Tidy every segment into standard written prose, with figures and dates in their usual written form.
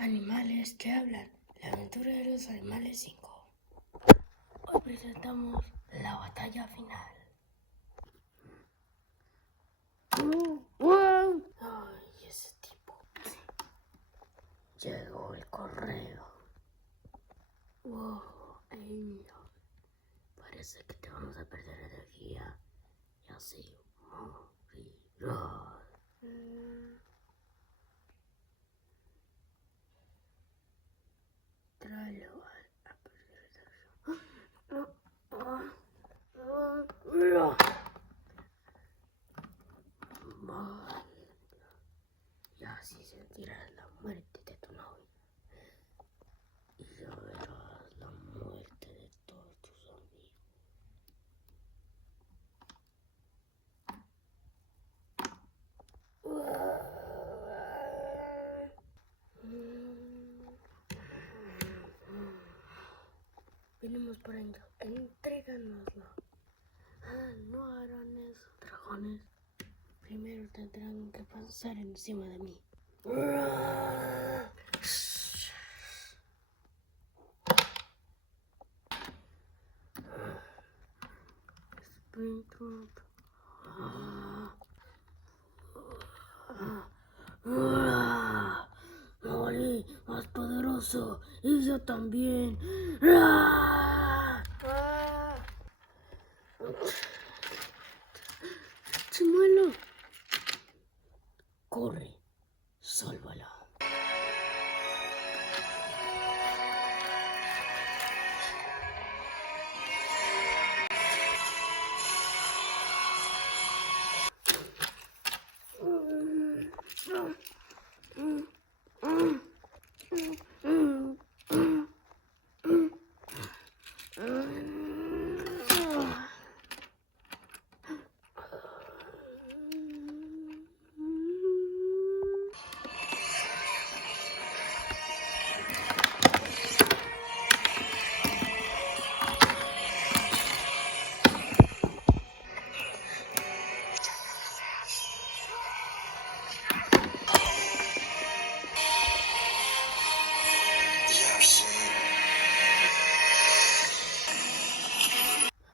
Animales que hablan. La aventura de los animales 5. Hoy presentamos la batalla final. Ay, ese tipo. Llegó el correo. Wow, Amy. Parece que te vamos a perder energía. Y así morirás. Tráelo a perder y así sentirás la muerte de tu novio. Y ya verás la muerte de todos tus amigos. Venimos por ello. Entréganoslo. No harán eso, dragones. Primero tendrán que pasar encima de mí. Springtrap. Morí más poderoso y yo también. Chimuelo, corre, sálvala.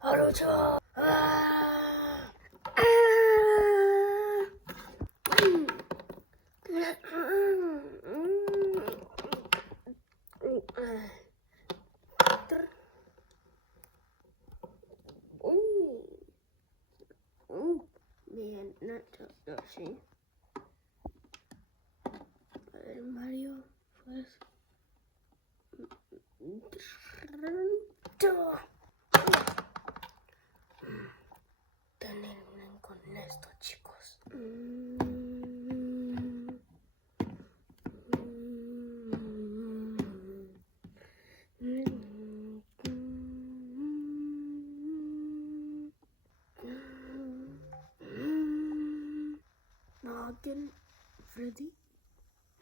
¡Arucho! Bien, Nacho, sí. A ver, Mario, pues. Terminen con esto, chicos. No, ¿quién? ¿Freddy?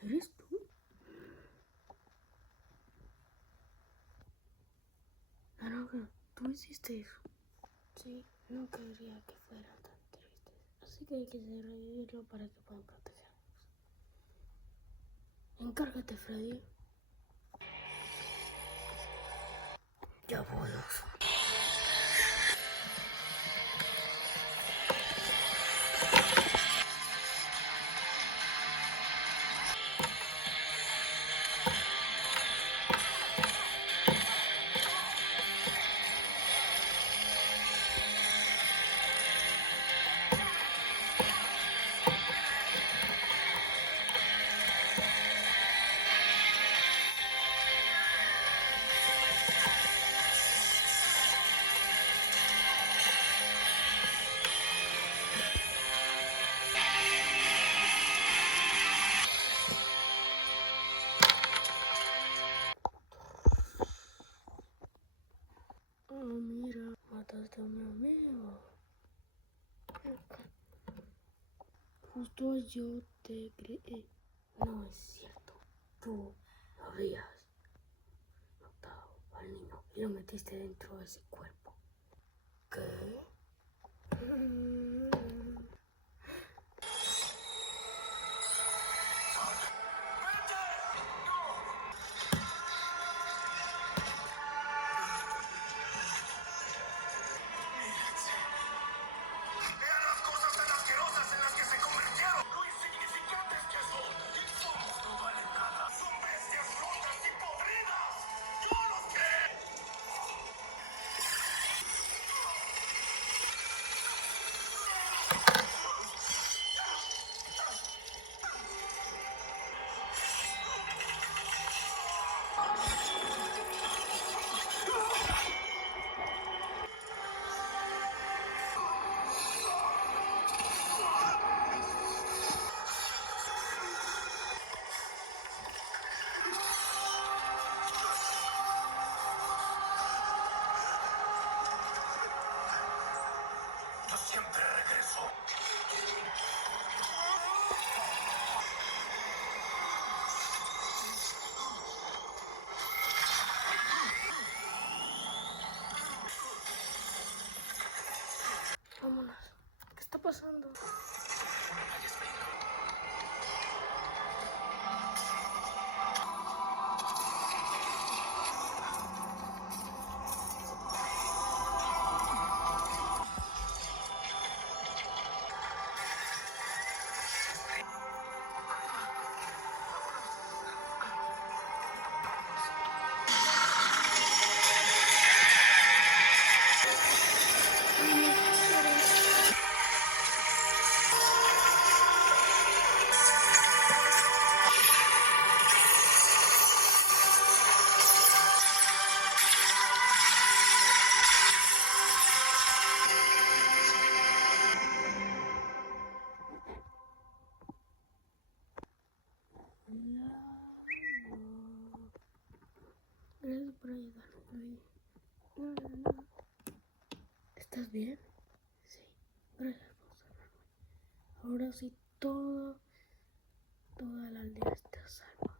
¿Eres tú? Naranja, ¿tú hiciste eso? Sí, no quería que fueran tan tristes. Así que hay que revivirlo para que puedan protegernos. Encárgate, Freddy. Ya voy, oso. Oh, mira, mataste a mi amigo. Justo yo te creí. No es cierto. Tú habías matado al niño y lo metiste dentro de ese cuerpo. ¿Qué? pasando? Gracias por ayudarme. No. ¿Estás bien? Sí. Gracias por salvarme. Ahora sí toda la aldea está salva.